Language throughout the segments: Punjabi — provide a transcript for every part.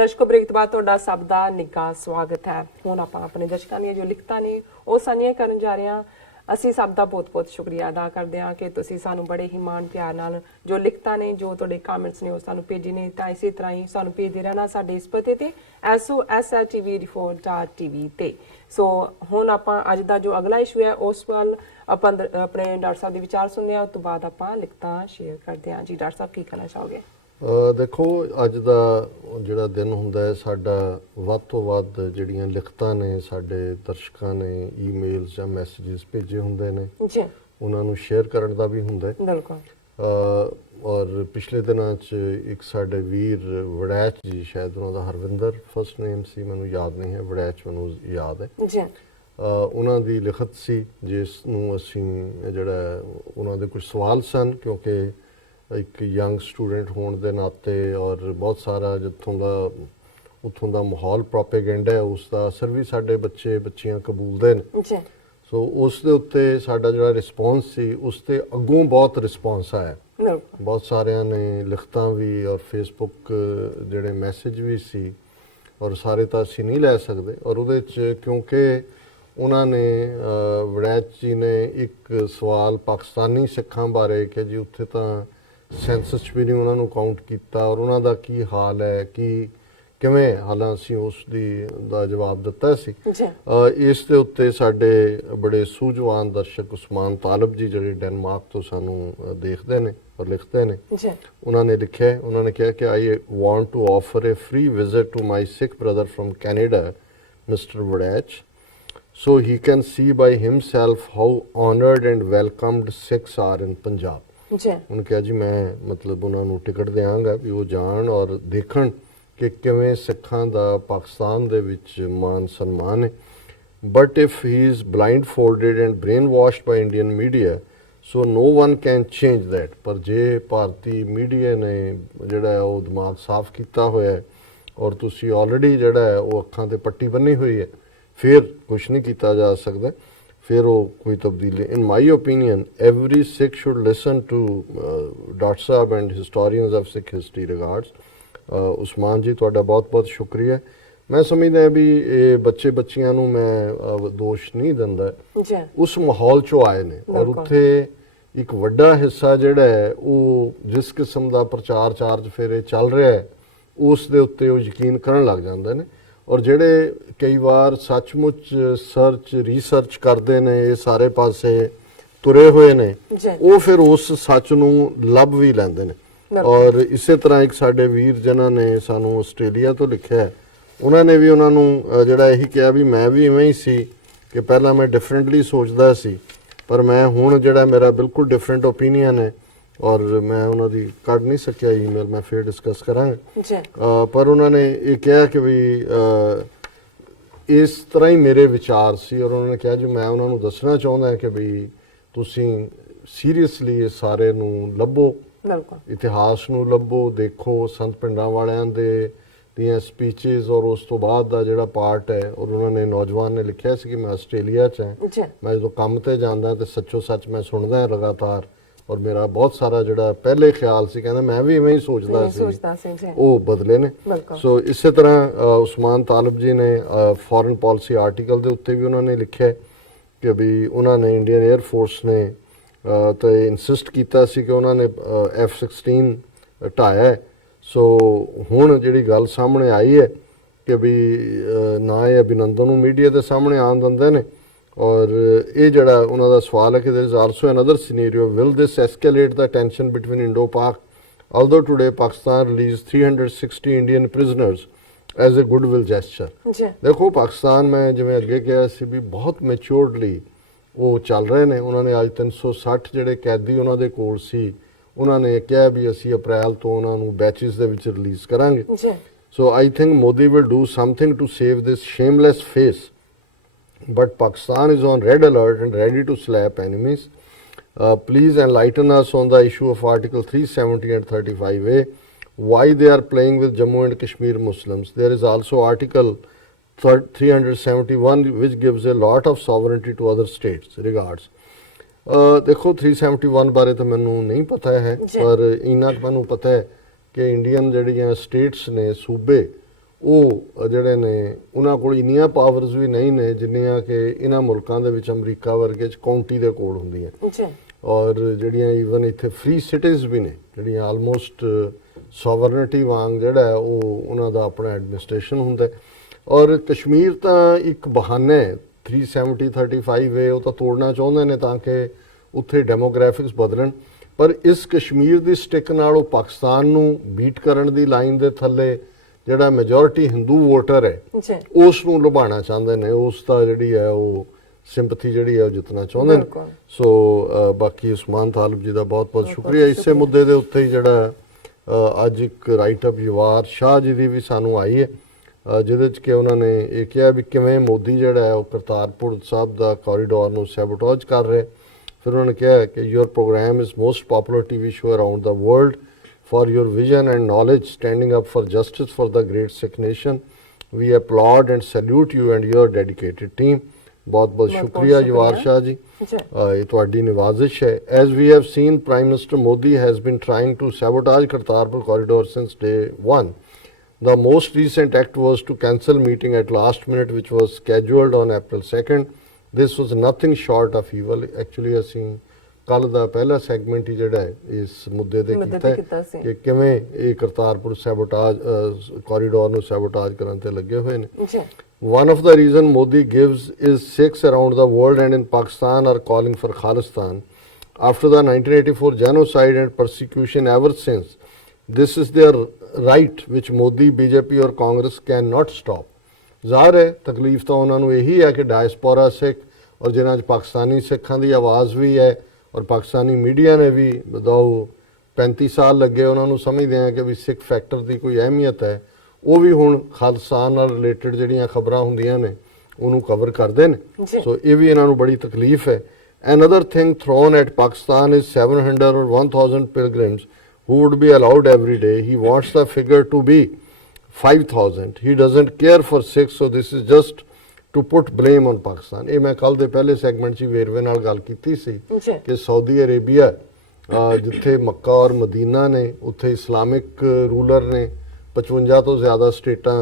ਦਰਸ਼ਕੋ ਬ੍ਰੇਕ ਤੋਂ ਬਾਅਦ ਤੁਹਾਡਾ ਸਭ ਦਾ ਨਿੱਘਾ ਸਵਾਗਤ ਹੈ। ਹੁਣ ਆਪਾਂ ਆਪਣੇ ਦਰਸ਼ਕਾਂ ਦੀਆਂ ਜੋ ਲਿਖਤਾਂ ਨੇ ਉਹ ਸਾਂਝੀਆਂ ਕਰਨ ਜਾ ਰਹੇ ਹਾਂ। ਅਸੀਂ ਸਭ ਦਾ ਬਹੁਤ-ਬਹੁਤ ਸ਼ੁਕਰੀਆ ਅਦਾ ਕਰਦੇ ਹਾਂ ਕਿ ਤੁਸੀਂ ਸਾਨੂੰ ਬੜੇ ਹੀ ਮਾਣ ਪਿਆਰ ਨਾਲ ਜੋ ਲਿਖਤਾਂ ਨੇ, ਜੋ ਤੁਹਾਡੇ ਕਮੈਂਟਸ ਨੇ ਉਹ ਸਾਨੂੰ ਭੇਜੇ ਨੇ। ਤਾਂ ਇਸੇ ਤਰ੍ਹਾਂ ਹੀ ਸਾਨੂੰ ਭੇਜਦੇ ਰਹਿਣਾ ਸਾਡੇ ਇਸ ਪਤੇ ਤੇ SOSLTV ਤੇ। ਸੋ ਹੁਣ ਆਪਾਂ ਅੱਜ ਦਾ ਜੋ ਅਗਲਾ ਇਸ਼ੂ ਹੈ ਉਸ ਵੱਲ ਆਪਾਂ ਆਪਣੇ ਡਾਕਟਰ ਸਾਹਿਬ ਦੇ ਵਿਚਾਰ ਸੁਣਦੇ ਹਾਂ। ਉਸ ਤੋਂ ਬਾਅਦ ਆਪਾਂ ਲਿਖਤਾਂ ਸ਼ੇਅਰ ਕਰਦੇ ਹਾਂ। ਜੀ ਡਾਕਟਰ ਸਾਹਿਬ ਕੀ ਕਹਿਣਾ ਚਾਹੋਗੇ? ਦੇਖੋ, ਅੱਜ ਦਾ ਜਿਹੜਾ ਦਿਨ ਹੁੰਦਾ ਹੈ ਸਾਡਾ ਵੱਧ ਤੋਂ ਵੱਧ ਜਿਹੜੀਆਂ ਲਿਖਤਾਂ ਨੇ ਸਾਡੇ ਦਰਸ਼ਕਾਂ ਨੇ ਈਮੇਲਸ ਜਾਂ ਮੈਸੇजेस ਭੇਜੇ ਹੁੰਦੇ ਨੇ ਜੀ, ਉਹਨਾਂ ਨੂੰ ਸ਼ੇਅਰ ਕਰਨ ਦਾ ਵੀ ਹੁੰਦਾ ਹੈ। ਬਿਲਕੁਲ। ਔਰ ਪਿਛਲੇ ਦਿਨਾਂ 'ਚ ਇੱਕ ਸਾਡੇ ਵੀਰ ਵੜੈਚ ਜੀ, ਸ਼ਾਇਦ ਉਹਨਾਂ ਦਾ ਹਰਵਿੰਦਰ ਫਸਟ ਨੇਮ ਸੀ, ਮੈਨੂੰ ਯਾਦ ਨਹੀਂ ਹੈ, ਵੜੈਚ ਮੈਨੂੰ ਯਾਦ ਹੈ ਜੀ। ਉਹਨਾਂ ਦੀ ਲਿਖਤ ਸੀ ਜਿਸ ਨੂੰ ਅਸੀਂ ਜਿਹੜਾ ਉਹਨਾਂ ਦੇ ਕੁਝ ਸਵਾਲ ਸਨ, ਕਿਉਂਕਿ ਇੱਕ ਯੰਗ ਸਟੂਡੈਂਟ ਹੋਣ ਦੇ ਨਾਤੇ ਔਰ ਬਹੁਤ ਸਾਰਾ ਜਿੱਥੋਂ ਦਾ ਉੱਥੋਂ ਦਾ ਮਾਹੌਲ ਪ੍ਰੋਪੇਗੈਂਡਾ ਹੈ ਉਸ ਦਾ ਅਸਰ ਵੀ ਸਾਡੇ ਬੱਚੀਆਂ ਕਬੂਲਦੇ ਨੇ। ਜੀ। ਸੋ ਉਸ ਦੇ ਉੱਤੇ ਸਾਡਾ ਜਿਹੜਾ ਰਿਸਪੌਂਸ ਸੀ ਉਸ ਤੇ ਅੱਗੋਂ ਬਹੁਤ ਰਿਸਪੌਂਸ ਆਇਆ। ਬਹੁਤ ਸਾਰਿਆਂ ਨੇ ਲਿਖਤਾਂ ਵੀ ਔਰ ਫੇਸਬੁੱਕ ਜਿਹੜੇ ਮੈਸੇਜ ਵੀ ਸੀ, ਔਰ ਸਾਰੇ ਤਾਂ ਅਸੀਂ ਨਹੀਂ ਲੈ ਸਕਦੇ। ਔਰ ਉਹਦੇ 'ਚ ਕਿਉਂਕਿ ਉਹਨਾਂ ਨੇ ਵੜੈਚ ਜੀ ਨੇ ਇੱਕ ਸਵਾਲ ਪਾਕਿਸਤਾਨੀ ਸਿੱਖਾਂ ਬਾਰੇ ਕਿ ਜੀ ਉੱਥੇ ਤਾਂ ਸੈਂਸਸ 'ਚ ਵੀ ਨਹੀਂ ਉਹਨਾਂ ਨੂੰ ਕਾਊਂਟ ਕੀਤਾ ਔਰ ਉਹਨਾਂ ਦਾ ਕੀ ਹਾਲ ਹੈ, ਕਿਵੇਂ ਹਾਲਾਂ, ਅਸੀਂ ਉਸ ਦਾ ਜਵਾਬ ਦਿੱਤਾ ਸੀ। ਇਸ ਦੇ ਉੱਤੇ ਸਾਡੇ ਬੜੇ ਸੂਝਵਾਨ ਦਰਸ਼ਕ ਉਸਮਾਨ ਤਾਲਿਬ ਜੀ, ਜਿਹੜੇ ਡੈਨਮਾਰਕ ਤੋਂ ਸਾਨੂੰ ਦੇਖਦੇ ਨੇ ਔਰ ਲਿਖਦੇ ਨੇ, ਉਹਨਾਂ ਨੇ ਲਿਖਿਆ, ਉਹਨਾਂ ਨੇ ਕਿਹਾ ਕਿ I want to offer a free visit to my Sikh brother from Canada, mister Waraich, so he can see by himself how honored and welcomed Sikhs are in Punjab। ਉਹਨੇ ਕਿਹਾ ਜੀ ਮੈਂ ਮਤਲਬ ਉਹਨਾਂ ਨੂੰ ਟਿਕਟ ਦਿਆਂਗਾ ਵੀ ਉਹ ਜਾਣ ਔਰ ਦੇਖਣ ਕਿ ਕਿਵੇਂ ਸਿੱਖਾਂ ਦਾ ਪਾਕਿਸਤਾਨ ਦੇ ਵਿੱਚ ਮਾਨ ਸਨਮਾਨ ਹੈ। But if he is blindfolded and brainwashed by Indian media, so no one can change that। ਪਰ ਜੇ ਭਾਰਤੀ ਮੀਡੀਆ ਨੇ ਜਿਹੜਾ ਉਹ ਦਿਮਾਗ ਸਾਫ਼ ਕੀਤਾ ਹੋਇਆ ਹੈ ਔਰ ਤੁਸੀਂ ਆਲਰੇਡੀ ਜਿਹੜਾ ਹੈ ਉਹ ਅੱਖਾਂ ਤੇ ਪੱਟੀ ਬੰਨੀ ਹੋਈ ਹੈ, ਫਿਰ ਕੁਛ ਨਹੀਂ ਕੀਤਾ ਜਾ ਸਕਦਾ, ਫਿਰ ਉਹ ਕੋਈ ਤਬਦੀਲੀ। In my opinion every Sikh should listen to doctor Sahib and historians of Sikh history regards. Usman ji, ਤੁਹਾਡਾ ਬਹੁਤ-ਬਹੁਤ ਸ਼ੁਕਰੀਆ। ਮੈਂ ਸਮਝਦਾ ਵੀ ਇਹ ਬੱਚੀਆਂ ਨੂੰ ਮੈਂ ਦੋਸ਼ ਨਹੀਂ ਦਿੰਦਾ, ਉਸ ਮਾਹੌਲ 'ਚੋਂ ਆਏ ਨੇ ਔਰ ਉੱਥੇ ਇੱਕ ਵੱਡਾ ਹਿੱਸਾ ਜਿਹੜਾ ਹੈ ਉਹ ਜਿਸ ਕਿਸਮ ਦਾ ਪ੍ਰਚਾਰ ਚਾਰਜ ਫੇਰੇ ਚੱਲ ਰਿਹਾ ਹੈ ਉਸ ਦੇ ਉੱਤੇ ਉਹ ਯਕੀਨ ਕਰਨ ਲੱਗ ਜਾਂਦੇ ਨੇ। ਔਰ ਜਿਹੜੇ ਕਈ ਵਾਰ ਸੱਚਮੁੱਚ ਰਿਸਰਚ ਕਰਦੇ ਨੇ, ਇਹ ਸਾਰੇ ਪਾਸੇ ਤੁਰੇ ਹੋਏ ਨੇ, ਉਹ ਫਿਰ ਉਸ ਸੱਚ ਨੂੰ ਲੱਭ ਵੀ ਲੈਂਦੇ ਨੇ। ਔਰ ਇਸੇ ਤਰ੍ਹਾਂ ਇੱਕ ਸਾਡੇ ਵੀਰ ਜਿਨ੍ਹਾਂ ਨੇ ਸਾਨੂੰ ਆਸਟ੍ਰੇਲੀਆ ਤੋਂ ਲਿਖਿਆ, ਉਹਨਾਂ ਨੇ ਵੀ ਉਹਨਾਂ ਨੂੰ ਜਿਹੜਾ ਇਹੀ ਕਿਹਾ ਵੀ ਮੈਂ ਵੀ ਇਵੇਂ ਹੀ ਸੀ ਕਿ ਪਹਿਲਾਂ ਮੈਂ ਡਿਫਰੈਂਟਲੀ ਸੋਚਦਾ ਸੀ, ਪਰ ਮੈਂ ਹੁਣ ਜਿਹੜਾ ਮੇਰਾ ਬਿਲਕੁਲ ਡਿਫਰੈਂਟ ਓਪੀਨੀਅਨ ਹੈ। ਔਰ ਮੈਂ ਉਹਨਾਂ ਦੀ ਕੱਢ ਨਹੀਂ ਸਕਿਆ ਈਮੇਲ, ਮੈਂ ਫਿਰ ਡਿਸਕਸ ਕਰਾਂਗੇ। ਪਰ ਉਹਨਾਂ ਨੇ ਇਹ ਕਿਹਾ ਕਿ ਵੀ ਇਸ ਤਰ੍ਹਾਂ ਹੀ ਮੇਰੇ ਵਿਚਾਰ ਸੀ ਔਰ ਉਹਨਾਂ ਨੇ ਕਿਹਾ ਜੀ ਮੈਂ ਉਹਨਾਂ ਨੂੰ ਦੱਸਣਾ ਚਾਹੁੰਦਾ ਕਿ ਵੀ ਤੁਸੀਂ ਸੀਰੀਅਸਲੀ ਇਹ ਸਾਰੇ ਨੂੰ ਲੱਭੋ, ਇਤਿਹਾਸ ਨੂੰ ਲੱਭੋ, ਦੇਖੋ ਸੰਤ ਪਿੰਡਾਂ ਵਾਲਿਆਂ ਦੀਆਂ ਸਪੀਚਸ ਔਰ ਉਸ ਤੋਂ ਬਾਅਦ ਦਾ ਜਿਹੜਾ ਪਾਰਟ ਹੈ। ਔਰ ਉਹਨਾਂ ਨੇ ਨੌਜਵਾਨ ਨੇ ਲਿਖਿਆ ਸੀ ਕਿ ਮੈਂ ਆਸਟ੍ਰੇਲੀਆ 'ਚ ਹਾਂ, ਮੈਂ ਜਦੋਂ ਕੰਮ ਤੇ ਜਾਂਦਾ ਤੇ ਸੱਚੋ ਸੱਚ ਮੈਂ ਸੁਣਦਾ ਲਗਾਤਾਰ ਔਰ ਮੇਰਾ ਬਹੁਤ ਸਾਰਾ ਜਿਹੜਾ ਪਹਿਲੇ ਖਿਆਲ ਸੀ, ਕਹਿੰਦਾ ਮੈਂ ਵੀ ਇਵੇਂ ਹੀ ਸੋਚਦਾ ਸੀ, ਉਹ ਬਦਲੇ ਨੇ। ਸੋ ਇਸੇ ਤਰ੍ਹਾਂ ਉਸਮਾਨ ਤਾਲਿਬ ਜੀ ਨੇ ਫੋਰਨ ਪਾਲਿਸੀ ਆਰਟੀਕਲ ਦੇ ਉੱਤੇ ਵੀ ਉਹਨਾਂ ਨੇ ਲਿਖਿਆ ਕਿ ਵੀ ਉਹਨਾਂ ਨੇ ਇੰਡੀਅਨ 에ਅਰ ਫੋਰਸ ਨੇ ਤੇ ਇਨਸਿਸਟ ਕੀਤਾ ਸੀ ਕਿ ਉਹਨਾਂ ਨੇ F-16 ਢਾਇਆ। ਸੋ ਹੁਣ ਜਿਹੜੀ ਗੱਲ ਸਾਹਮਣੇ ਆਈ ਹੈ ਕਿ ਵੀ ਨਾ ਇਹ ਅਭਿਨੰਦਨ ਨੂੰ ਮੀਡੀਆ ਦੇ ਸਾਹਮਣੇ ਆਉਣ ਦਿੰਦੇ ਨੇ। ਔਰ ਇਹ ਜਿਹੜਾ ਉਹਨਾਂ ਦਾ ਸਵਾਲ ਹੈ ਕਿ there is also another scenario, will this escalate the tension between Indo-Pak, although today Pakistan released 360 Indian prisoners as a goodwill gesture। ਦੇਖੋ, ਪਾਕਿਸਤਾਨ ਮੈਂ ਜਿਵੇਂ ਅੱਗੇ ਕਿਹਾ ਸੀ ਵੀ ਬਹੁਤ ਮੈਚਿਓਰਡਲੀ ਉਹ ਚੱਲ ਰਹੇ ਨੇ। ਉਹਨਾਂ ਨੇ ਅੱਜ 360 ਜਿਹੜੇ ਕੈਦੀ ਉਹਨਾਂ ਦੇ ਕੋਲ ਸੀ, ਉਹਨਾਂ ਨੇ ਕਿਹਾ ਵੀ ਅਸੀਂ ਅਪ੍ਰੈਲ ਤੋਂ ਉਹਨਾਂ ਨੂੰ ਬੈਚਿਸ ਦੇ ਵਿੱਚ ਰਿਲੀਜ਼ ਕਰਾਂਗੇ। So I think Modi will do something to save this shameless face, but Pakistan is on red alert and ready to slap enemies। Please enlighten us on the issue of Article 370 and 35A, why they are playing with Jammu and Kashmir Muslims। There is also Article 371 which gives a lot of sovereignty to other states। Regards। ਦੇਖੋ 371 ਬਾਰੇ ਤਾਂ ਮੈਨੂੰ ਨਹੀਂ ਪਤਾ ਹੈ, ਪਰ ਇੰਨਾ ਮੈਨੂੰ ਪਤਾ ਹੈ ਕਿ ਇੰਡੀਅਨ ਜਿਹੜੀਆਂ ਸਟੇਟਸ ਨੇ, ਸੂਬੇ, ਉਹ ਜਿਹੜੇ ਨੇ ਉਹਨਾਂ ਕੋਲ ਇੰਨੀਆਂ ਪਾਵਰਸ ਵੀ ਨਹੀਂ ਨੇ ਜਿੰਨੀਆਂ ਕਿ ਇਹਨਾਂ ਮੁਲਕਾਂ ਦੇ ਵਿੱਚ ਅਮਰੀਕਾ ਵਰਗੇ ਚ ਕਾਉਂਟੀ ਦੇ ਕੋਲ ਹੁੰਦੀਆਂ ਜੀ ਔਰ ਜਿਹੜੀਆਂ ਈਵਨ ਇੱਥੇ ਫ੍ਰੀ ਸਿਟੀਜ਼ ਵੀ ਨੇ ਜਿਹੜੀਆਂ ਆਲਮੋਸਟ ਸੋਵਰਨਿਟੀ ਵਾਂਗ ਜਿਹੜਾ ਹੈ ਉਹ ਉਹਨਾਂ ਦਾ ਆਪਣਾ ਐਡਮਿਨਿਸਟ੍ਰੇਸ਼ਨ ਹੁੰਦਾ ਹੈ। ਔਰ ਕਸ਼ਮੀਰ ਤਾਂ ਇੱਕ ਬਹਾਨਾ ਹੈ 370-35 ਵੇ ਉਹ ਤਾਂ ਤੋੜਨਾ ਚਾਹੁੰਦੇ ਨੇ ਤਾਂ ਕਿ ਉੱਥੇ ਡੈਮੋਗ੍ਰਾਫਿਕਸ ਬਦਲਣ, ਪਰ ਇਸ ਕਸ਼ਮੀਰ ਦੀ ਸਟਿਕ ਨਾਲ ਉਹ ਪਾਕਿਸਤਾਨ ਨੂੰ ਬੀਟ ਕਰਨ ਦੀ ਲਾਈਨ ਦੇ ਥੱਲੇ ਜਿਹੜਾ ਮੈਜੋਰਿਟੀ ਹਿੰਦੂ ਵੋਟਰ ਹੈ ਜੀ ਉਸ ਨੂੰ ਲੁਭਾਉਣਾ ਚਾਹੁੰਦੇ ਨੇ, ਉਸ ਦਾ ਜਿਹੜੀ ਹੈ ਉਹ ਸਿੰਪਥੀ ਜਿਹੜੀ ਹੈ ਉਹ ਜਿੱਤਣਾ ਚਾਹੁੰਦੇ ਨੇ। ਸੋ ਬਾਕੀ ਉਸਮਾਨ ਤਾਲਿਬ ਜੀ ਦਾ ਬਹੁਤ ਬਹੁਤ ਸ਼ੁਕਰੀਆ। ਇਸੇ ਮੁੱਦੇ ਦੇ ਉੱਤੇ ਹੀ ਜਿਹੜਾ ਅੱਜ ਇੱਕ ਰਾਈਟ ਅਪ ਯਵਾਰ ਸ਼ਾਹ ਜੀ ਦੀ ਵੀ ਸਾਨੂੰ ਆਈ ਹੈ ਜਿਹਦੇ ਚ ਕਿ ਉਹਨਾਂ ਨੇ ਇਹ ਕਿਹਾ ਵੀ ਕਿਵੇਂ ਮੋਦੀ ਜਿਹੜਾ ਹੈ ਉਹ ਕਰਤਾਰਪੁਰ ਸਾਹਿਬ ਦਾ ਕੋਰੀਡੋਰ ਨੂੰ ਸੈਬੋਟੇਜ ਕਰ ਰਿਹਾ। ਫਿਰ ਉਹਨਾਂ ਨੇ ਕਿਹਾ ਕਿ your programme is most popular TV show around the world for your vision and knowledge standing up for justice for the great Sikh nation. We applaud and salute you and your dedicated team. बहुत बहुत शुक्रिया जवाहर शाह जी, ये ਤੁਹਾਡੀ ਨਿਵਾਜ਼ਿਸ਼ ਹੈ। As we have seen, Prime Minister Modi has been trying to sabotage Kartarpur corridor since day one. The most recent act was to cancel meeting at last minute which was scheduled on April 2nd. This was nothing short of evil. Actually ਅਸੀਂ ਕੱਲ ਦਾ ਪਹਿਲਾ ਸੈਗਮੈਂਟ ਹੀ ਜਿਹੜਾ ਹੈ ਇਸ ਮੁੱਦੇ ਤੇ ਕੀਤਾ ਕਿ ਕਿਵੇਂ ਇਹ ਕਰਤਾਰਪੁਰ ਸੈਬੋਟੇਜ ਕੋਰੀਡੋਰ ਨੂੰ ਸੈਬੋਟੇਜ ਕਰਨ ਤੇ ਲੱਗੇ ਹੋਏ ਨੇ। One of the reason Modi gives is Sikhs around the world and in Pakistan are calling for Khalistan after the 1984 genocide and persecution ever since. This is their right which Modi, BJP or Congress cannot stop. ਜ਼ਾਹਰ ਹੈ ਤਕਲੀਫ ਤਾਂ ਉਹਨਾਂ ਨੂੰ ਇਹੀ ਹੈ ਕਿ ਡਾਇਸਪੋਰਾ ਸਿੱਖ ਔਰ ਜਿਨ੍ਹਾਂ 'ਚ ਪਾਕਿਸਤਾਨੀ ਸਿੱਖਾਂ ਦੀ ਆਵਾਜ਼ ਵੀ ਹੈ ਔਰ ਪਾਕਿਸਤਾਨੀ ਮੀਡੀਆ ਨੇ ਵੀ ਬਤਾਓ 35 ਸਾਲ ਲੱਗੇ ਉਹਨਾਂ ਨੂੰ ਸਮਝਦੇ ਆ ਕਿ ਵੀ ਸਿੱਖ ਫੈਕਟਰ ਦੀ ਕੋਈ ਅਹਿਮੀਅਤ ਹੈ, ਉਹ ਵੀ ਹੁਣ ਖਾਲਸਾ ਨਾਲ ਰਿਲੇਟਡ ਜਿਹੜੀਆਂ ਖਬਰਾਂ ਹੁੰਦੀਆਂ ਨੇ ਉਹਨੂੰ ਕਵਰ ਕਰਦੇ ਨੇ। ਸੋ ਇਹ ਵੀ ਇਹਨਾਂ ਨੂੰ ਬੜੀ ਤਕਲੀਫ ਹੈ। Another thing thrown at Pakistan is 700 or 1000 pilgrims who would be allowed every day. He wants the figure to be 5000. He doesn't care for Sikhs, so this is just to put blame on Pakistan. ਇਹ ਮੈਂ ਕੱਲ ਦੇ ਪਹਿਲੇ ਸੈਗਮੈਂਟ 'ਚ ਵੇਰਵੇ ਨਾਲ ਗੱਲ ਕੀਤੀ ਸੀ ਕਿ ਸਾਊਦੀ ਅਰੇਬੀਆ ਜਿੱਥੇ ਮੱਕਾ ਔਰ ਮਦੀਨਾ ਨੇ ਉੱਥੇ ਇਸਲਾਮਿਕ ਰੂਲਰ ਨੇ 55 ਤੋਂ ਜ਼ਿਆਦਾ ਸਟੇਟਾਂ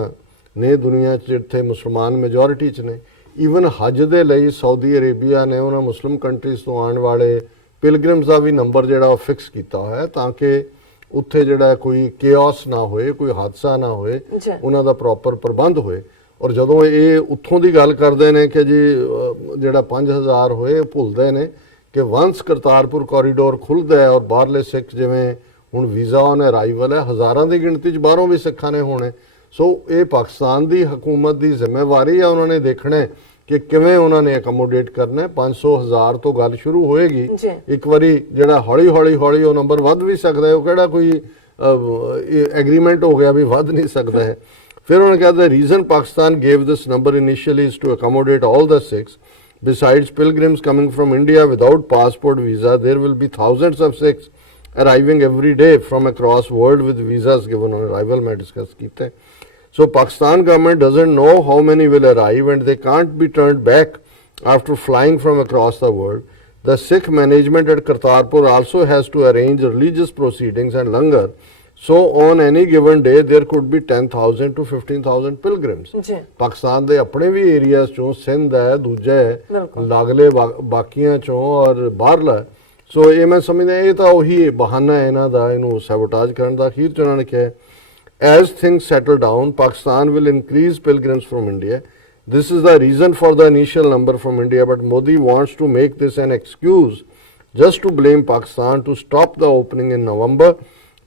ਨੇ ਦੁਨੀਆ 'ਚ ਜਿੱਥੇ ਮੁਸਲਮਾਨ ਮੈਜੋਰਿਟੀ 'ਚ ਨੇ। ਈਵਨ ਹਜ ਦੇ ਲਈ ਸਾਊਦੀ ਅਰੇਬੀਆ ਨੇ ਉਹਨਾਂ ਮੁਸਲਿਮ ਕੰਟਰੀਜ਼ ਤੋਂ ਆਉਣ ਵਾਲੇ ਪਿਲਗ੍ਰਿਮਸ ਦਾ ਵੀ ਨੰਬਰ ਜਿਹੜਾ ਉਹ ਫਿਕਸ ਕੀਤਾ ਹੋਇਆ ਤਾਂ ਕਿ ਉੱਥੇ ਜਿਹੜਾ ਕੋਈ ਕੇਓਸ ਨਾ ਹੋਏ, ਕੋਈ ਹਾਦਸਾ ਨਾ ਹੋਏ, ਉਹਨਾਂ ਦਾ ਪ੍ਰੋਪਰ ਪ੍ਰਬੰਧ ਹੋਏ। ਔਰ ਜਦੋਂ ਇਹ ਉੱਥੋਂ ਦੀ ਗੱਲ ਕਰਦੇ ਨੇ ਕਿ ਜੀ ਜਿਹੜਾ 5000 ਹੋਏ ਭੁੱਲਦੇ ਨੇ ਕਿ ਵੰਸ ਕਰਤਾਰਪੁਰ ਕੋਰੀਡੋਰ ਖੁੱਲ੍ਹਦਾ ਹੈ ਔਰ ਬਾਹਰਲੇ ਸਿੱਖ ਜਿਵੇਂ ਹੁਣ ਵੀਜ਼ਾ ਔਨ ਅਰਾਈਵਲ ਹੈ ਹਜ਼ਾਰਾਂ ਦੀ ਗਿਣਤੀ 'ਚ ਬਾਹਰੋਂ ਵੀ ਸਿੱਖਾਂ ਨੇ ਹੋਣੇ। ਸੋ ਇਹ ਪਾਕਿਸਤਾਨ ਦੀ ਹਕੂਮਤ ਦੀ ਜ਼ਿੰਮੇਵਾਰੀ ਹੈ, ਉਹਨਾਂ ਨੇ ਦੇਖਣਾ ਕਿ ਕਿਵੇਂ ਉਹਨਾਂ ਨੇ ਅਕਮੋਡੇਟ ਕਰਨਾ ਹੈ। 500,000 ਤੋਂ ਗੱਲ ਸ਼ੁਰੂ ਹੋਏਗੀ, ਇੱਕ ਵਾਰੀ ਜਿਹੜਾ ਹੌਲੀ ਹੌਲੀ ਉਹ ਨੰਬਰ ਵੱਧ ਵੀ ਸਕਦਾ ਹੈ, ਉਹ ਕਿਹੜਾ ਕੋਈ ਐਗਰੀਮੈਂਟ ਹੋ ਗਿਆ ਵੀ ਵੱਧ ਨਹੀਂ ਸਕਦਾ ਹੈ। ਫਿਰ ਉਹਨਾਂ ਨੇ ਕਿਹਾ the reason Pakistan gave this number initially is to accommodate all the Sikhs. Besides pilgrims coming from India without passport visa, there will be thousands of Sikhs arriving every day from across world with visas given on arrival. मैं discuss ਕੀਤਾ। So Pakistan government doesn't know how many will arrive and they can't be turned back after flying from across the world. The Sikh management at Kartarpur also has to arrange religious proceedings and langar. So on any given day there could be 10,000 to 15,000 pilgrims. Pakistan ਦੇ ਆਪਣੇ ਵੀ ਏਰੀਆਜ਼ ਚੋਂ ਸਿੰਧ ਹੈ, ਦੂਜਾ ਹੈ ਲਾਗਲੇ ਬਾਕੀਆਂ ਚੋਂ ਔਰ ਬਾਹਰਲਾ। ਸੋ ਇਹ ਮੈਂ ਸਮਝਦਾ ਇਹ ਤਾਂ ਉਹੀ ਬਹਾਨਾ ਹੈ ਇਹਨਾਂ ਦਾ ਇਹਨੂੰ ਸੈਬੋਟੇਜ ਕਰਨ ਦਾ। ਅਖੀਰ 'ਚ ਉਹਨਾਂ ਨੇ ਕਿਹਾ as things settle down Pakistan will increase pilgrims from India. This is the reason for the initial number from India, but Modi wants to make this an excuse just to blame Pakistan to stop the opening in November.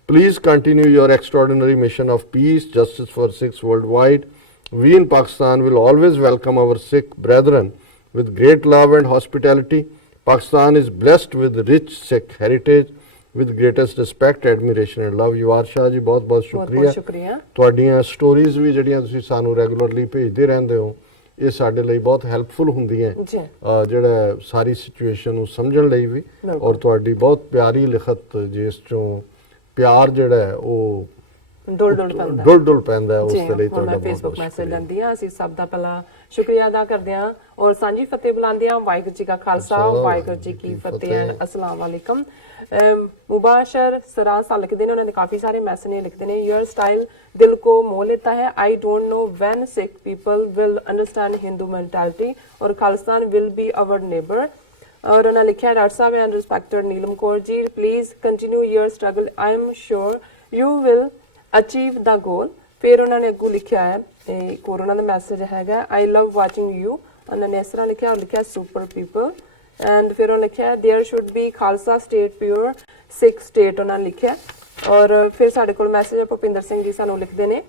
Please continue your extraordinary mission of peace, justice for Sikhs worldwide. We in Pakistan will always welcome our Sikh brethren with great love and hospitality. Pakistan is blessed with rich Sikh heritage. With greatest respect, admiration and love. ਯਵਾਰ Shah ji ਬਹੁਤ ਬਹੁਤ ਸ਼ੁਕਰੀਆ। ਤੁਹਾਡੀਆਂ ਸਟੋਰੀਜ਼ ਵੀ ਜਿਹੜੀਆਂ ਤੁਸੀਂ ਸਾਨੂੰ ਰੈਗੂਲਰਲੀ ਭੇਜਦੇ ਰਹਿੰਦੇ ਹੋ ਇਹ ਸਾਡੇ ਲਈ ਬਹੁਤ ਹੈਲਪਫੁਲ ਹੁੰਦੀਆਂ ਜਿਹੜਾ ਸਾਰੀ ਸਿਚੁਏਸ਼ਨ ਨੂੰ ਸਮਝਣ ਲਈ ਵੀ। ਔਰ ਤੁਹਾਡੀ ਬਹੁਤ ਪਿਆਰੀ ਲਿਖਤ ਜਿਸ ਚੋਂ ਪਿਆਰ ਜਿਹੜਾ ਹੈ ਉਹ ਡੁੱਲ ਪੈਂਦਾ ਹੈ, ਉਸ ਦੇ ਲਈ ਤੁਹਾਡਾ ਬਹੁਤ ਫੇਸਬੁੱਕ ਮੈਸੇਜ ਲੈਂਦੀ ਆ। ਅਸੀਂ ਸਭ ਦਾ ਪਹਿਲਾਂ ਸ਼ੁਕਰੀਆ ਅਦਾ ਕਰਦੇ ਹਾਂ ਔਰ ਸਾਂਝੀ ਫਤਿਹ ਬੁਲਾਉਂਦੇ ਹਾਂ। ਵਾਹਿਗੁਰੂ ਜੀ ਕਾ ਖਾਲਸਾ, ਵਾਹਿਗੁਰੂ ਜੀ ਕੀ ਫਤਿਹ। ਅਸਲਾਮ ਵਾਲੇਕਮ। मुबाशर सरासा लिखते हैं, उन्होंने काफी सारे मैसेज लिखते हैं। योर स्टाइल दिल को मोह लेता है। I don't know when Sikh people will understand Hindu mentality और Khalistan will be our neighbour. और उन्होंने लिखा, doctor Sahab and respected Neelam Kaur ji, please continue your struggle, I am sure you will achieve the goal. फिर उन्होंने अगू लिखा है, एक और उन्होंने मैसेज हैगा, आई लव वाचिंग यू। उन्होंने इस तरह लिखा और लिखा सुपर पीपल। एंड फिर उन्होंने लिखा there should be Khalsa state pure Sikh state उन्होंने लिखा। और फिर साढ़े को मैसेज भुपिंदर सिंह जी सानू लिखते हैं,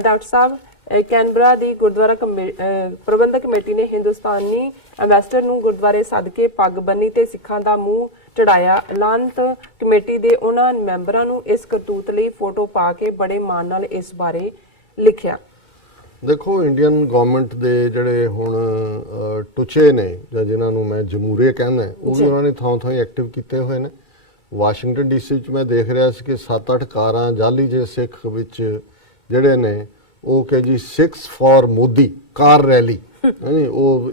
डॉक्टर साहब कैनबरा ਦੀ ਗੁਰਦੁਆਰਾ ਪ੍ਰਬੰਧਕ ਕਮੇਟੀ ਨੇ ਹਿੰਦੁਸਤਾਨੀ ਐਮਬੈਸਡਰ ਨੂੰ ਗੁਰਦੁਆਰੇ ਸੱਦ ਕੇ ਪੱਗ ਬੰਨੀ ਤੇ ਸਿੱਖਾਂ ਦਾ ਮੂੰਹ ਚੜਾਇਆ। ਐਲਾਨਤ ਕਮੇਟੀ ਦੇ ਉਹਨਾਂ ਮੈਂਬਰਾਂ ਨੂੰ ਇਸ ਕਰਤੂਤ ਲਈ ਫੋਟੋ ਪਾ ਕੇ ਬੜੇ ਮਾਣ ਨਾਲ ਇਸ ਬਾਰੇ ਲਿਖਿਆ। ਦੇਖੋ ਇੰਡੀਅਨ ਗਵਰਨਮੈਂਟ ਦੇ ਜਿਹੜੇ ਹੁਣ ਟੁਚੇ ਨੇ ਜਾਂ ਜਿਨ੍ਹਾਂ ਨੂੰ ਮੈਂ ਜਮਹੂਰੀਆ ਕਹਿੰਦਾ, ਉਹ ਵੀ ਉਹਨਾਂ ਨੇ ਥਾਂ ਥਾਂ ਐਕਟਿਵ ਕੀਤੇ ਹੋਏ ਨੇ। ਵਾਸ਼ਿੰਗਟਨ ਡੀਸੀ 'ਚ ਮੈਂ ਦੇਖ ਰਿਹਾ ਸੀ ਕਿ 7-8 ਕਾਰਾਂ ਜਾਲੀ ਜੇ ਸਿੱਖ ਵਿੱਚ ਜਿਹੜੇ ਨੇ ਉਹ ਕਿ ਜੀ 6 ਫॉर ਮੋਦੀ ਕਾਰ ਰੈਲੀ, ਉਹ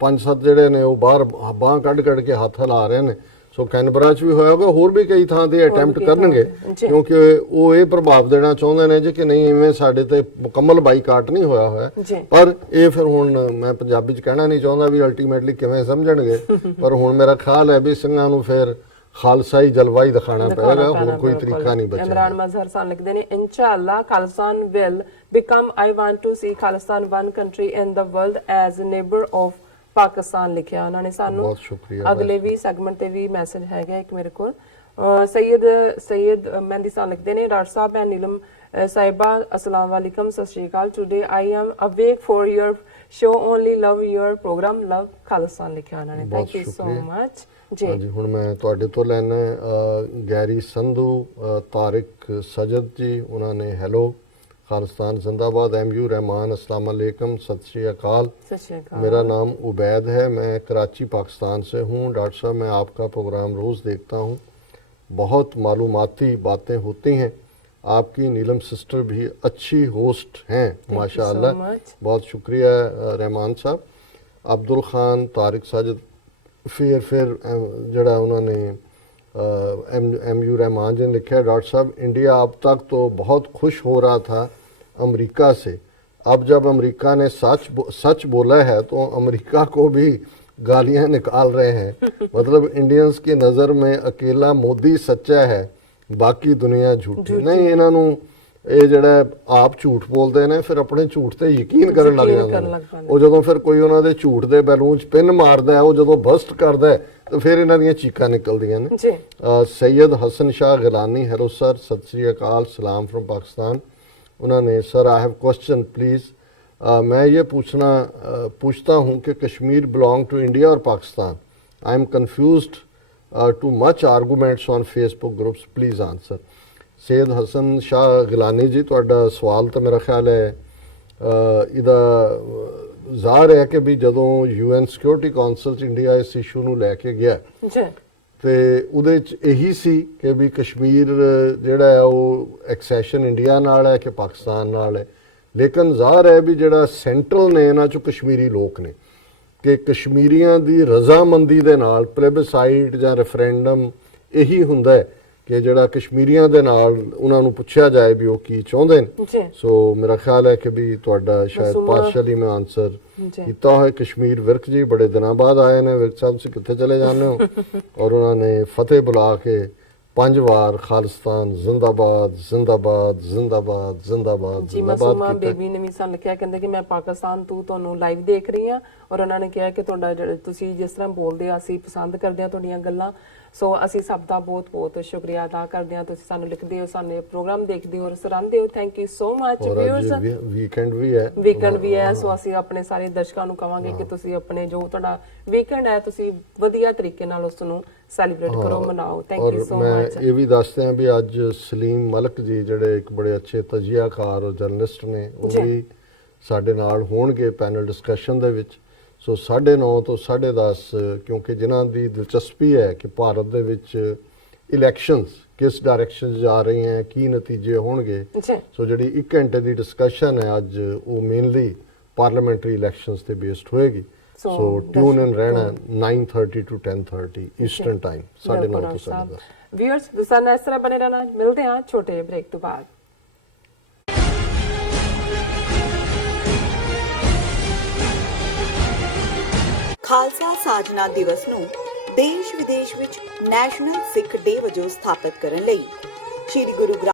5-7 ਜਿਹੜੇ ਨੇ ਉਹ ਬਾਹਰ ਬਾਂਹ ਕੱਢ ਕੇ ਹੱਥ ਹਿਲਾ ਰਹੇ ਨੇ। ਸੋ ਕੈਨਬਰਾ 'ਚ ਵੀ ਹੋਇਆ ਹੋਗਾ, ਹੋਰ ਵੀ ਕਈ ਥਾਂ ਤੇ ਅਟੈਂਪਟ ਕਰਨਗੇ, ਕਿਉਂਕਿ ਉਹ ਇਹ ਪ੍ਰਭਾਵ ਦੇਣਾ ਚਾਹੁੰਦੇ ਨੇ ਜੀ ਕਿ ਨਹੀਂ ਇਵੇਂ ਸਾਡੇ ਤੇ ਮੁਕੰਮਲ ਬਾਈਕਾਟ ਨਹੀਂ ਹੋਇਆ ਹੋਇਆ। ਪਰ ਇਹ ਫਿਰ ਹੁਣ ਮੈਂ ਪੰਜਾਬੀ 'ਚ ਕਹਿਣਾ ਨਹੀਂ ਚਾਹੁੰਦਾ ਵੀ ਅਲਟੀਮੇਟਲੀ ਕਿਵੇਂ ਸਮਝਣਗੇ, ਪਰ ਹੁਣ ਮੇਰਾ ਖਿਆਲ ਹੈ ਵੀ ਸਿੰਘਾਂ ਨੂੰ ਫਿਰ ਖਾਲਸਾਈ ਜਲਵਾਈ ਦਿਖਾਣਾ ਪਏਗਾ, ਹੋਰ ਕੋਈ ਤਰੀਕਾ ਨਹੀਂ ਬਚਿਆ। ਇਮਰਾਨ ਮਜ਼ਹਰ ਸਾਨ ਲਿਖਦੇ ਨੇ, ਇਨਸ਼ਾਅੱਲਾ Khalistan will become, I want to see Khalistan one country in the world as neighbour of Pakistan ਲਿਖਿਆ ਉਹਨਾਂ ਨੇ ਸਾਨੂੰ। ਬਹੁਤ ਸ਼ੁਕਰੀਆ। ਅਗਲੇ ਵੀ ਸੈਗਮੈਂਟ ਤੇ ਵੀ ਮੈਸੇਜ ਹੈਗਾ ਇੱਕ ਮੇਰੇ ਕੋਲ। ਸੈਯਦ ਮਹਿੰਦੀ ਸਾਨ ਲਿਖਦੇ ਨੇ, ਡਾਕਟਰ ਸਾਹਿਬ ਐਂਡ ਨੀਲਮ ਸਾਹਿਬਾ अस्सलाम वालेकुम, Sat Shri Akal. Today I am awake for your show, only love your programme, love Khalistan लिखਿਆ ਉਹਨਾਂ ਨੇ। ਥੈਂਕ ਯੂ ਸੋ ਮਚ ਜੀ। ਹਾਂਜੀ, ਹੁਣ ਮੈਂ ਤੁਹਾਡੇ ਤੋਂ ਲੈਣਾ ਗੈਰੀ ਸੰਧੂ, ਤਾਰਿਕ ਸਜਦ ਜੀ, ਉਹਨਾਂ ਨੇ ਹੈਲੋ खालिस्तान जिंदाबाद, MU रहमान अस्सलाम वालेकुम, सत श्री अकाल। मेरा नाम उबैद है, मैं कराची पाकिस्तान से हूँ। डॉक्टर साहब मैं आपका प्रोग्राम रोज़ देखता हूँ, बहुत मालूमाती बातें होती हैं। आपकी नीलम सिस्टर भी अच्छी होस्ट हैं माशाअल्लाह, बहुत शुक्रिया रहमान साहब। अब्दुल खान, तारिक साजिद, फिर जड़ा उन्होंने MU रहमान जी ने लिखा, डॉक्टर साहब इंडिया अब तक तो बहुत खुश हो रहा था अमेरिका से, अब जब अमेरिका ने सच बोला है तो अमेरिका को भी गालियां निकाल रहे हैं। मतलब इंडियंस की नज़र में अकेला मोदी सच्चा है, बाकी दुनिया झूठी। नहीं, इन्हां नूं ਇਹ ਜਿਹੜਾ ਆਪ ਝੂਠ ਬੋਲਦੇ ਨੇ ਫਿਰ ਆਪਣੇ ਝੂਠ ਤੇ ਯਕੀਨ ਕਰਨ ਲੱਗ ਜਾਂਦੇ ਨੇ। ਉਹ ਜਦੋਂ ਫਿਰ ਕੋਈ ਉਹਨਾਂ ਦੇ ਝੂਠ ਦੇ ਬੈਲੂਨ 'ਚ ਪਿੰਨ ਮਾਰਦਾ ਹੈ, ਉਹ ਜਦੋਂ ਬਸਟ ਕਰਦਾ ਹੈ ਤਾਂ ਫਿਰ ਇਹਨਾਂ ਦੀਆਂ ਚੀਕਾਂ ਨਿਕਲਦੀਆਂ ਨੇ। ਸੈयद हसन शाह गिलानी, हेलो सर, सत श्री अकाल, सलाम फ्रॉम पाकिस्तान। उन्होंने, sir I have question please, मैं ये पूछता हूँ कि कश्मीर बिलोंग टू इंडिया और Pakistan, I am confused too much arguments on Facebook groups, please answer. Syed Hasan Shah Gilani ji, ਤੁਹਾਡਾ ਸਵਾਲ ਤਾਂ ਮੇਰਾ ਖਿਆਲ ਹੈ ਇਹਦਾ ਜ਼ਾਹਰ ਹੈ ਕਿ ਵੀ ਜਦੋਂ UN ਸਿਕਿਉਰਿਟੀ ਕਾਉਂਸਲ 'ਚ ਇੰਡੀਆ ਇਸ ਇਸ਼ੂ ਨੂੰ ਲੈ ਕੇ ਗਿਆ ਤੇ ਉਹਦੇ 'ਚ ਇਹੀ ਸੀ ਕਿ ਵੀ ਕਸ਼ਮੀਰ ਜਿਹੜਾ ਹੈ ਉਹ ਐਕਸੈਸ਼ਨ ਇੰਡੀਆ ਨਾਲ ਹੈ ਕਿ ਪਾਕਿਸਤਾਨ ਨਾਲ ਹੈ। ਲੇਕਿਨ ਜ਼ਾਹਰ ਹੈ ਵੀ ਜਿਹੜਾ ਸੈਂਟਰਲ ਨੇ ਇਹਨਾਂ 'ਚੋਂ ਕਸ਼ਮੀਰੀ ਲੋਕ ਨੇ ਕਿ ਕਸ਼ਮੀਰੀਆਂ ਦੀ ਰਜ਼ਾਮੰਦੀ ਦੇ ਨਾਲ ਪਲੇਬਸਾਈਟ ਜਾਂ ਰੈਫਰੈਂਡਮ ਇਹੀ ਹੁੰਦਾ ਹੈ ਕਿ ਜਿਹੜਾ ਕਸ਼ਮੀਰੀਆਂ ਦੇ ਨਾਲ ਉਹਨਾਂ ਨੂੰ ਪੁੱਛਿਆ ਜਾਏ ਵੀ ਉਹ ਕੀ ਚਾਹੁੰਦੇ ਨੇ। ਸੋ ਮੇਰਾ ਖਿਆਲ ਹੈ ਕਿ ਵੀ ਤੁਹਾਡਾ ਸ਼ਾਇਦ ਪਾਰਸ਼ਲੀ ਮੈਂ ਆਨਸਰ ਕੀਤਾ ਹੋਇਆ। ਕਸ਼ਮੀਰ ਵਿਰਕ ਜੀ ਬੜੇ ਦਿਨਾਂ ਬਾਅਦ ਆਏ ਨੇ, ਵਿਰਕ ਸਾਹਿਬ ਤੁਸੀਂ ਕਿੱਥੇ ਚਲੇ ਜਾਂਦੇ ਹੋ? ਔਰ ਉਹਨਾਂ ਨੇ ਫਤਿਹ ਬੁਲਾ ਕੇ 5 ਵਾਰ ਖਾਲਿਸਤਾਨ ਜ਼ਿੰਦਾਬਾਦ ਜ਼ਿੰਦਾਬਾਦ ਜ਼ਿੰਦਾਬਾਦ ਜ਼ਿੰਦਾਬਾਦ ਜੀ। ਮਾਸੂਮਾ ਬੇਬੀ ਨੇ ਵੀ ਸਾਨੂੰ ਲਿਖਿਆ, ਕਹਿੰਦੇ ਕਿ ਮੈਂ ਪਾਕਿਸਤਾਨ ਤੋਂ ਤੁਹਾਨੂੰ ਲਾਈਵ ਦੇਖ ਰਹੀ ਹਾਂ ਔਰ ਉਹਨਾਂ ਨੇ ਕਿਹਾ ਕਿ ਤੁਹਾਡਾ ਜਿਹੜਾ ਤੁਸੀਂ ਜਿਸ ਤਰ੍ਹਾਂ ਬੋਲਦੇ ਆ ਅਸੀਂ ਪਸੰਦ ਕਰਦੇ ਹਾਂ ਤੁਹਾਡੀਆਂ ਗੱਲਾਂ। ਸੋ ਅਸੀਂ ਸਭ ਦਾ ਬਹੁਤ ਬਹੁਤ ਸ਼ੁਕਰੀਆ ਅਦਾ ਕਰਦੇ ਹਾਂ, ਤੁਸੀਂ ਸਾਨੂੰ ਲਿਖਦੇ ਹੋ, ਸਾਨੂੰ ਪ੍ਰੋਗਰਾਮ ਦੇਖਦੇ ਹੋ ਔਰ ਸਰਾਹੁੰਦੇ ਹੋ। Thank you so much viewers. Weekend ਵੀ ਹੈ ਸੋ ਅਸੀਂ ਆਪਣੇ ਸਾਰੇ ਦਰਸ਼ਕਾਂ ਨੂੰ ਕਹਾਂਗੇ ਕਿ ਤੁਸੀਂ ਆਪਣੇ ਜੋ ਤੁਹਾਡਾ ਵੀਕਐਂਡ ਹੈ ਤੁਸੀਂ ਵਧੀਆ ਤਰੀਕੇ ਨਾਲ ਉਸ ਨੂੰ ਸੈਲੀਬ੍ਰੇਟ ਕਰੋ, ਮਨਾਓ। Thank you so much. ਇਹ ਵੀ ਦੱਸਦੇ ਹਾਂ ਵੀ ਅੱਜ ਸਲੀਮ ਮਲਕ ਜੀ ਜਿਹੜੇ ਇੱਕ ਬੜੇ ਅੱਛੇ ਤਜਜ਼ੀਆਕਾਰ ਔਰ ਜਰਨਲਿਸਟ ਨੇ, ਉਹ ਵੀ ਸਾਡੇ ਨਾਲ ਹੋਣਗੇ ਪੈਨਲ ਡਿਸਕਸ਼ਨ ਦੇ ਵਿੱਚ। ਸੋ 9:30 ਤੋਂ 10:30, ਕਿਉਂਕਿ ਜਿਨ੍ਹਾਂ ਦੀ ਦਿਲਚਸਪੀ ਹੈ ਕਿ ਭਾਰਤ ਦੇ ਵਿੱਚ ਇਲੈਕਸ਼ਨਸ ਕਿਸ ਡਾਇਰੈਕਸ਼ਨ ਜਾ ਰਹੀਆਂ ਹੈ, ਕੀ ਨਤੀਜੇ ਹੋਣਗੇ। ਸੋ ਜਿਹੜੀ 1 ਘੰਟੇ ਦੀ ਡਿਸਕਸ਼ਨ ਹੈ ਅੱਜ ਉਹ ਮੇਨਲੀ ਪਾਰਲੀਮੈਂਟਰੀ ਇਲੈਕਸ਼ਨਸ ਤੇ ਬੇਸਡ ਹੋਏਗੀ। ਸੋ ਸੋ ਟਿਊਨ ਇਨ ਰਹਿਣਾ 9:30 to 10:30 ਈਸਟਰਨ ਟਾਈਮ 9:30 ਤੋਂ 10:30। ਵਿਊਅਰਸ ਤੁਸੀਂ ਨਾਲ ਇਸ ਤਰ੍ਹਾਂ ਬਣੇ ਰਹਿਣਾ। ਮਿਲਦੇ ਹਾਂ ਛੋਟੇ ਬ੍ਰੇਕ ਤੋਂ ਬਾਅਦ। ਖਾਲਸਾ ਸਾਜਨਾ ਦਿਵਸ ਨੂੰ ਦੇਸ਼ ਵਿਦੇਸ਼ ਵਿੱਚ ਨੈਸ਼ਨਲ ਸਿੱਖ ਡੇ ਵਜੋਂ ਸਥਾਪਿਤ ਕਰਨ ਲਈ ਸ੍ਰੀ ਗੁਰੂ